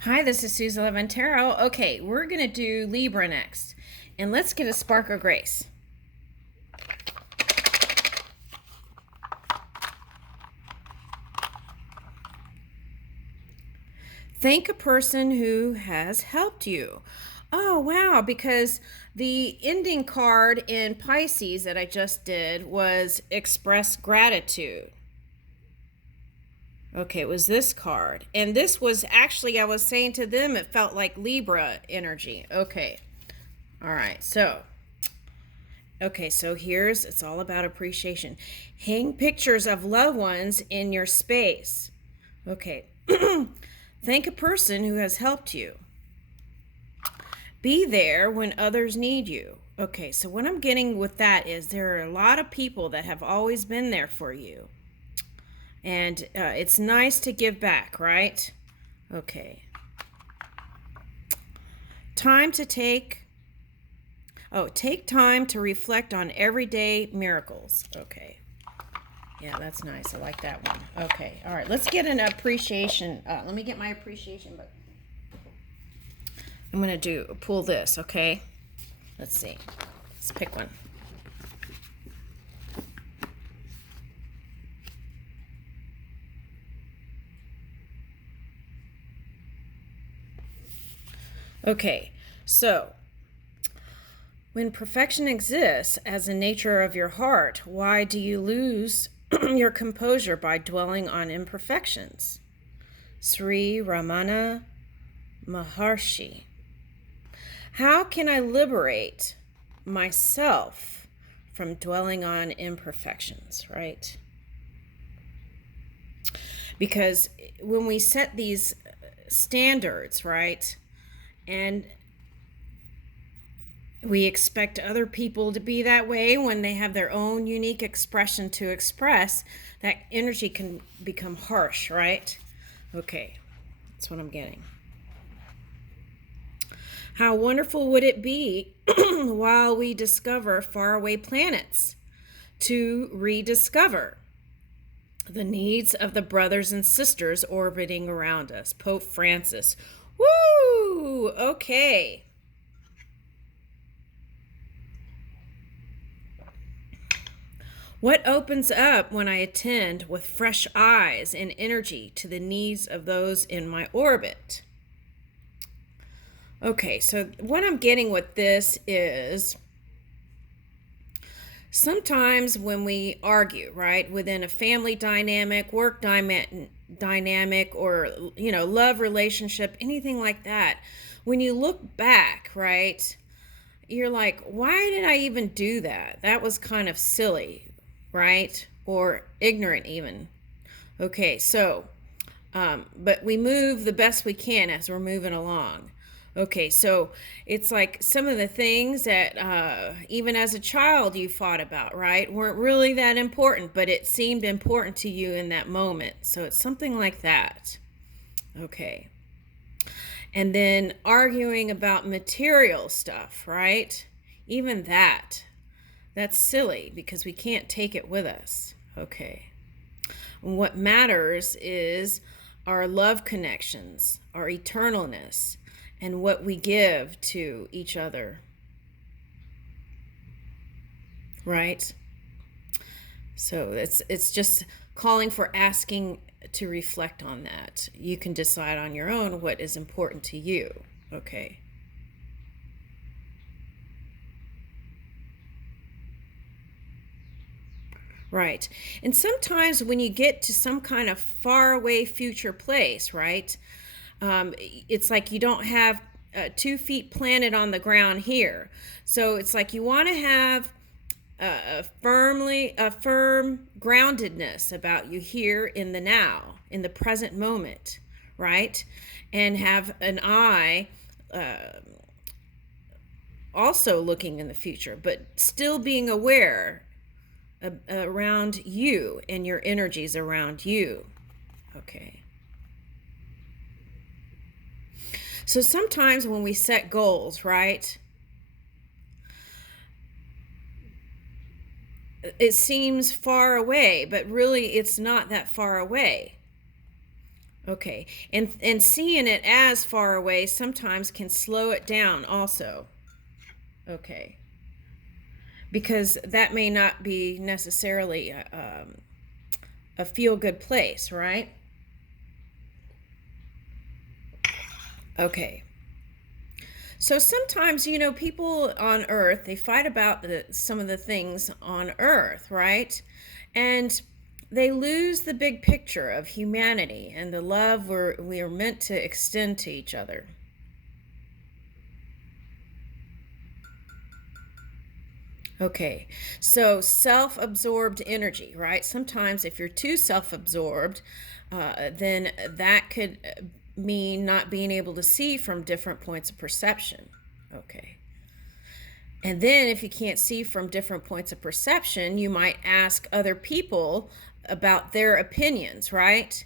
Hi, this is Susan Levin Tarot. Okay, we're going to do Libra next. And let's get a spark of grace. Thank a person who has helped you. Oh, wow, because the ending card in Pisces that I just did was express gratitude. Okay, it was this card. And this was actually, I was saying to them, it felt like Libra energy. Okay. All right. So here's, it's all about appreciation. Hang pictures of loved ones in your space. Okay. Thank a person who has helped you. Be there when others need you. Okay, so what I'm getting with that is there are a lot of people that have always been there for you. And it's nice to give back, right? Okay. Time to take. Oh, take time to reflect on everyday miracles. Okay. Yeah, that's nice. I like that one. Okay. All right. Let's get an appreciation. Let me get my appreciation book. I'm going to pull this, okay? Let's see. Let's pick one. Okay. So, when perfection exists as a nature of your heart, why do you lose your composure by dwelling on imperfections? Sri Ramana Maharshi. How can I liberate myself from dwelling on imperfections, right? Because when we set these standards, right, and we expect other people to be that way when they have their own unique expression to express, that energy can become harsh, right? Okay, that's what I'm getting. How wonderful would it be while we discover faraway planets to rediscover the needs of the brothers and sisters orbiting around us? Pope Francis. Woo! Okay. What opens up when I attend with fresh eyes and energy to the needs of those in my orbit? Okay, so what I'm getting with this is sometimes when we argue, right, within a family dynamic, work dynamic, or, love relationship, anything like that, when you look back, right, you're like, why did I even do that? That was kind of silly, right? Or ignorant, even. Okay, so, but we move the best we can as we're moving along. Okay, so it's like some of the things that even as a child you fought about, right, weren't really that important, but it seemed important to you in that moment. So it's something like that. Okay. And then arguing about material stuff, right? Even that's silly because we can't take it with us. Okay. What matters is our love connections, our eternalness, and what we give to each other. Right? So it's just calling for asking to reflect on that. You can decide on your own what is important to you. Okay. Right. And sometimes when you get to some kind of faraway future place, right, it's like you don't have 2 feet planted on the ground here. So it's like you want to have a firm groundedness about you here in the now, in the present moment, right? And have an eye also looking in the future, but still being aware around you and your energies around you. Okay. So sometimes when we set goals, right, it seems far away, but really it's not that far away. Okay. And seeing it as far away sometimes can slow it down also. Okay. Because that may not be necessarily a feel good place, right? Okay. So sometimes, people on Earth, they fight about some of the things on Earth, right? And they lose the big picture of humanity and the love we are meant to extend to each other. Okay, so self absorbed energy, right? Sometimes if you're too self absorbed, then that could mean not being able to see from different points of perception. Okay. And then if you can't see from different points of perception, you might ask other people about their opinions, right?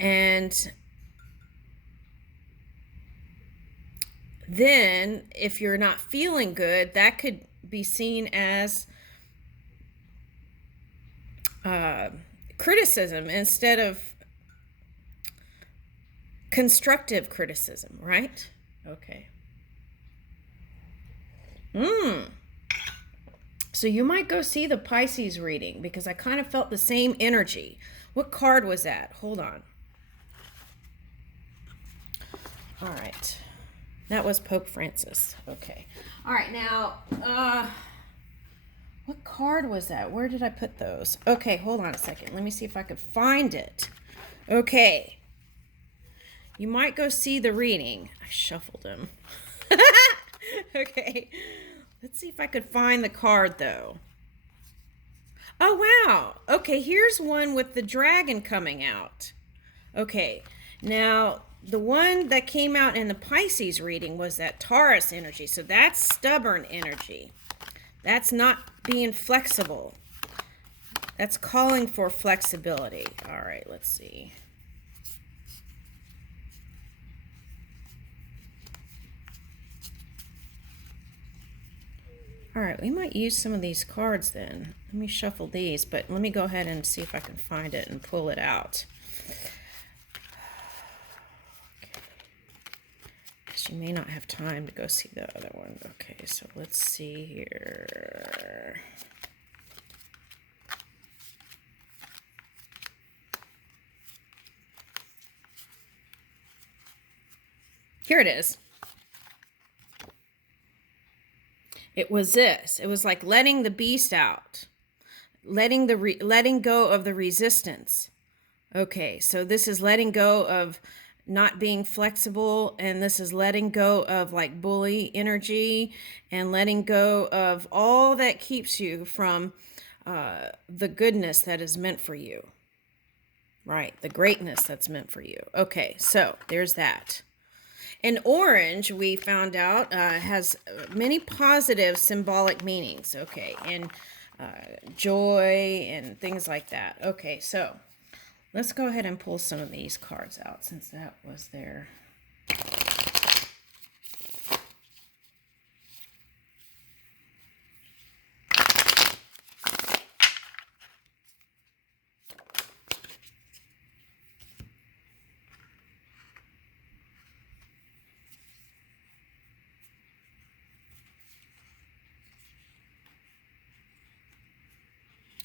And then if you're not feeling good, that could be seen as uh, criticism instead of constructive criticism, right? Okay. So you might go see the Pisces reading because I kind of felt the same energy. What card was that? Hold on. All right. That was Pope Francis. Okay. All right. Now, what card was that? Where did I put those? Okay, hold on a second. Let me see if I could find it. Okay. You might go see the reading. I shuffled them. Okay. Let's see if I could find the card, though. Oh, wow. Okay, here's one with the dragon coming out. Okay, now the one that came out in the Pisces reading was that Taurus energy. So that's stubborn energy. That's not being flexible. That's calling for flexibility. All right, let's see. All right, we might use some of these cards then. Let me shuffle these, but let me go ahead and see if I can find it and pull it out. Because you may not have time to go see the other one. Okay, so let's see here. Here it is. It was this. It was like letting the beast out, letting go of the resistance. Okay, so this is letting go of not being flexible, and this is letting go of like bully energy and letting go of all that keeps you from the goodness that is meant for you. Right, the greatness that's meant for you. Okay, so there's that. And orange, we found out, has many positive symbolic meanings. Okay, and joy and things like that. Okay, so let's go ahead and pull some of these cards out since that was there.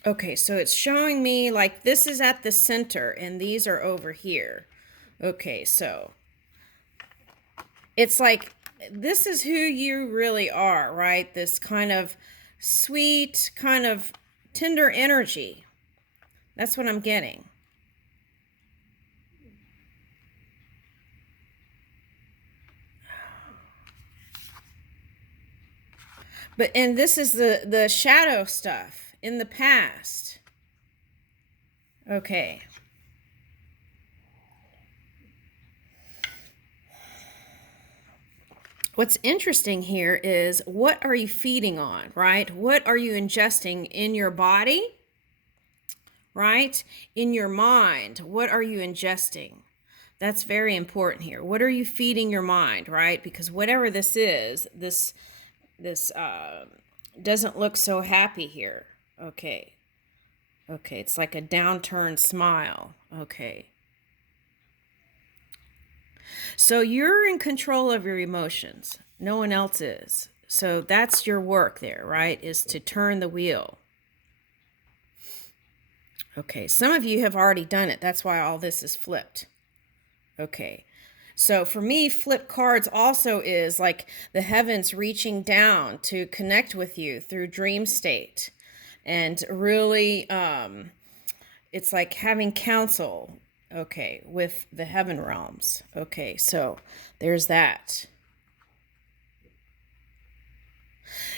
Okay, so it's showing me like this is at the center and these are over here. Okay, so it's like this is who you really are, right? This kind of sweet, kind of tender energy. That's what I'm getting. And this is the shadow stuff in the past. Okay. What's interesting here is what are you feeding on, right? What are you ingesting in your body, right? In your mind, what are you ingesting? That's very important here. What are you feeding your mind, right? Because whatever this is, this doesn't look so happy here. Okay. Okay, it's like a downturned smile. Okay. So you're in control of your emotions. No one else is. So that's your work there, right? Is to turn the wheel. Okay, some of you have already done it. That's why all this is flipped. Okay. So for me, flip cards also is like the heavens reaching down to connect with you through dream state. And really, it's like having counsel, okay, with the heaven realms. Okay, so there's that.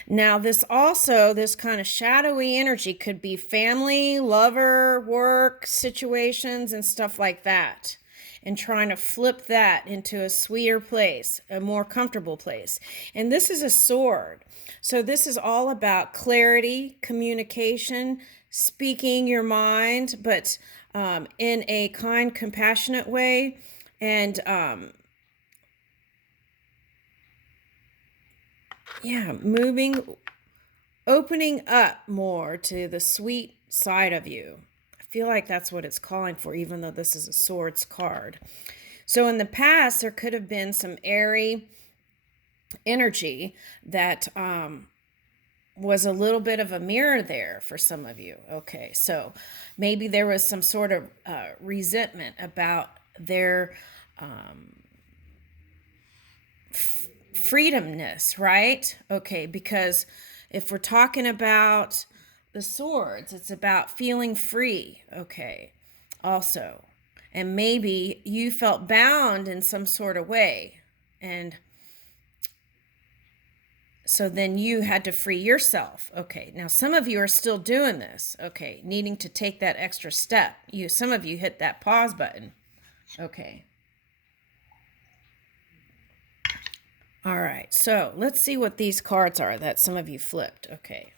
Now, this also, this kind of shadowy energy could be family, lover, work situations, and stuff like that. And trying to flip that into a sweeter place, a more comfortable place. And this is a sword. So, this is all about clarity, communication, speaking your mind, but in a kind, compassionate way. And opening up more to the sweet side of you. I feel like that's what it's calling for, even though this is a swords card. So in the past, there could have been some airy energy that was a little bit of a mirror there for some of you. Okay, so maybe there was some sort of resentment about their freedomness, right? Okay, because if we're talking about the swords, it's about feeling free, okay, also. And maybe you felt bound in some sort of way. And so then you had to free yourself. Okay, now some of you are still doing this, okay, needing to take that extra step. Some of you hit that pause button. Okay. All right, so let's see what these cards are that some of you flipped. Okay.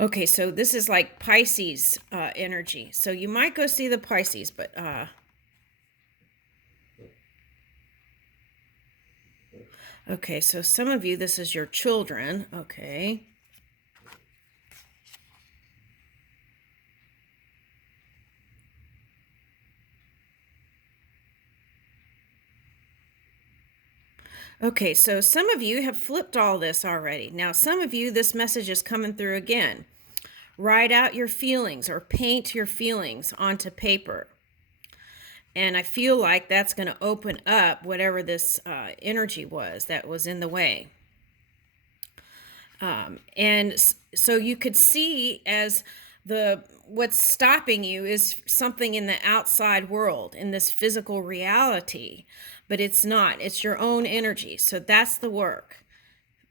Okay, so this is like Pisces energy. So you might go see the Pisces, but okay, so some of you, this is your children. Okay. Okay, so some of you have flipped all this already. Now, some of you, this message is coming through again. Write out your feelings or paint your feelings onto paper. And I feel like that's going to open up whatever this energy was that was in the way. And so you could see as what's stopping you is something in the outside world, in this physical reality, but it's not. It's your own energy. So that's the work.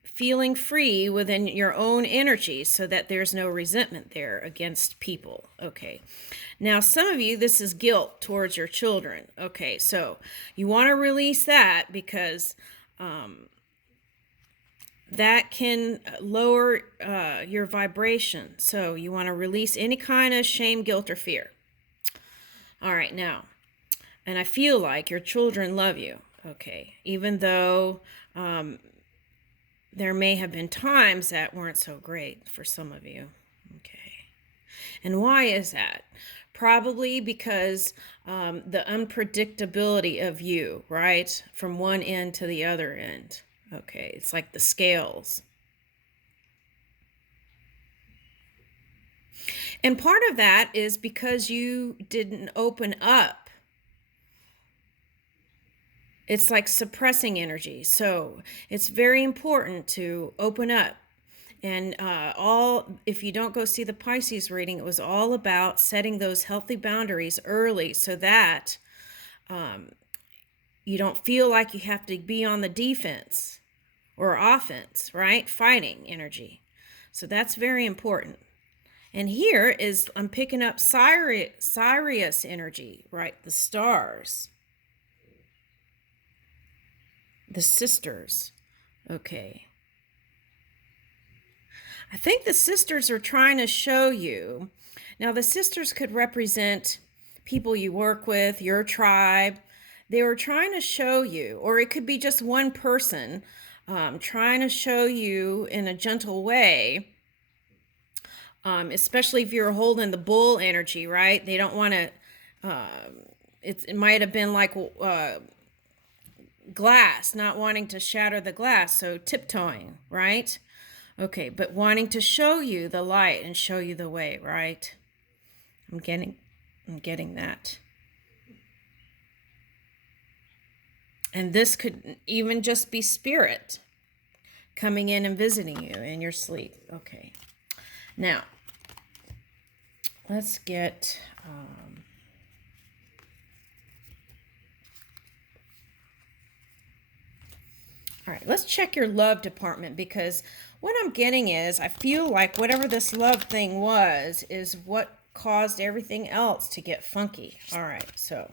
Feeling free within your own energy so that there's no resentment there against people. Okay. Now, some of you, this is guilt towards your children. Okay. So you want to release that because that can lower your vibration. So you want to release any kind of shame, guilt, or fear. All right, now, and I feel like your children love you, okay, even though there may have been times that weren't so great for some of you, okay. And why is that? Probably because the unpredictability of you, right, from one end to the other end. Okay, it's like the scales. And part of that is because you didn't open up. It's like suppressing energy. So it's very important to open up. And if you don't go see the Pisces reading, it was all about setting those healthy boundaries early so that you don't feel like you have to be on the defense or offense, right? Fighting energy. So that's very important. And here is, I'm picking up Sirius energy, right? The stars. The sisters. Okay. I think the sisters are trying to show you. Now, the sisters could represent people you work with, your tribe. They were trying to show you, or it could be just one person trying to show you in a gentle way, especially if you're holding the bull energy, right? They don't want to, it might have been like glass, not wanting to shatter the glass, so tiptoeing, right? Okay, but wanting to show you the light and show you the way, right? I'm getting that. And this could even just be spirit coming in and visiting you in your sleep. Okay. Now, let's get all right, let's check your love department, because what I'm getting is I feel like whatever this love thing was is what caused everything else to get funky. All right, so,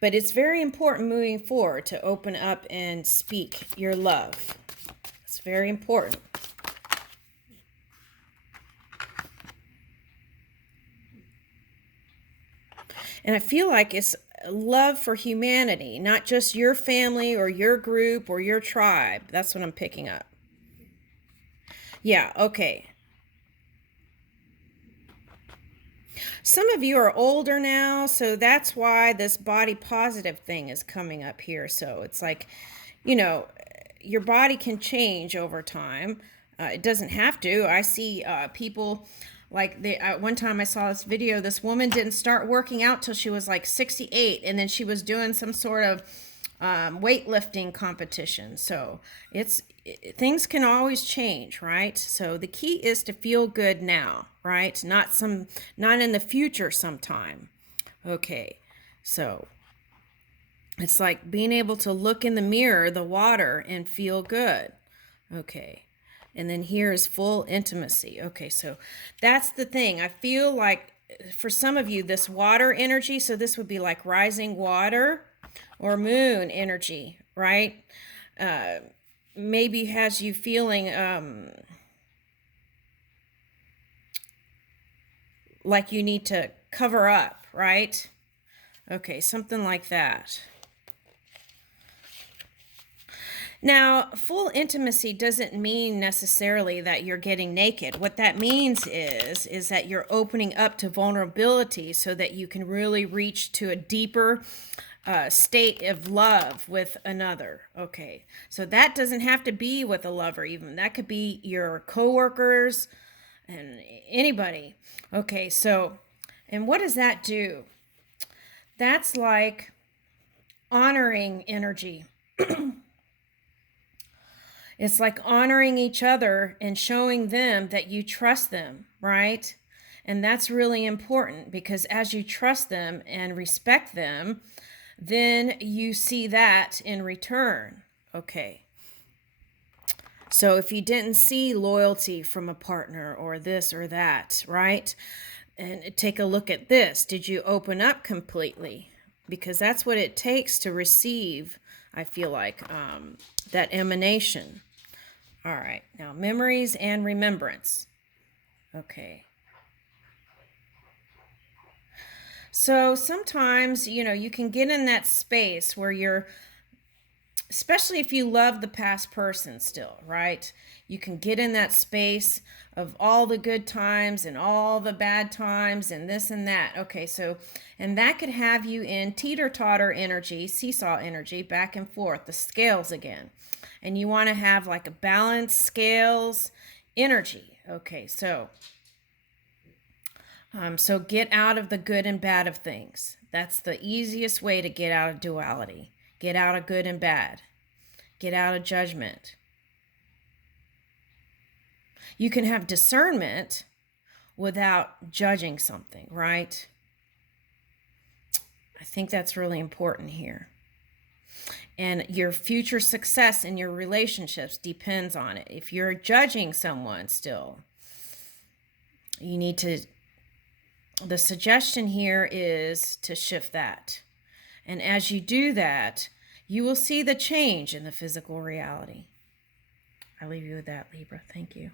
but it's very important moving forward to open up and speak your love. It's very important. And I feel like it's love for humanity, not just your family or your group or your tribe. That's what I'm picking up. Yeah, okay. Some of you are older now, so that's why this body positive thing is coming up here. So it's like, your body can change over time. It doesn't have to. I see people like one time I saw this video. This woman didn't start working out till she was like 68, and then she was doing some sort of weightlifting competition. So things can always change, right? So the key is to feel good now, right? Not in the future sometime. Okay, so it's like being able to look in the mirror, the water, and feel good. Okay. And then here is full intimacy. Okay, so that's the thing. I feel like for some of you, this water energy, so this would be like rising water or moon energy, right? Maybe has you feeling like you need to cover up, right? Okay, something like that. Now, full intimacy doesn't mean necessarily that you're getting naked. What that means is that you're opening up to vulnerability so that you can really reach to a deeper state of love with another. Okay, so that doesn't have to be with a lover even. That could be your coworkers and anybody. Okay, so, and what does that do? That's like honoring energy. It's like honoring each other and showing them that you trust them, right? And that's really important, because as you trust them and respect them, then you see that in return. Okay. So if you didn't see loyalty from a partner or this or that, right? And take a look at this. Did you open up completely? Because that's what it takes to receive, I feel like, that emanation. All right, now memories and remembrance. Okay. So sometimes, you can get in that space where you're, especially if you love the past person still, right? You can get in that space of all the good times and all the bad times and this and that. Okay, so, and that could have you in teeter-totter energy, seesaw energy, back and forth, the scales again. And you want to have like a balanced scales energy. Okay, so get out of the good and bad of things. That's the easiest way to get out of duality. Get out of good and bad. Get out of judgment. You can have discernment without judging something, right? I think that's really important here. And your future success in your relationships depends on it. If you're judging someone still, you need to, the suggestion here is to shift that. And as you do that, you will see the change in the physical reality. I leave you with that, Libra. Thank you.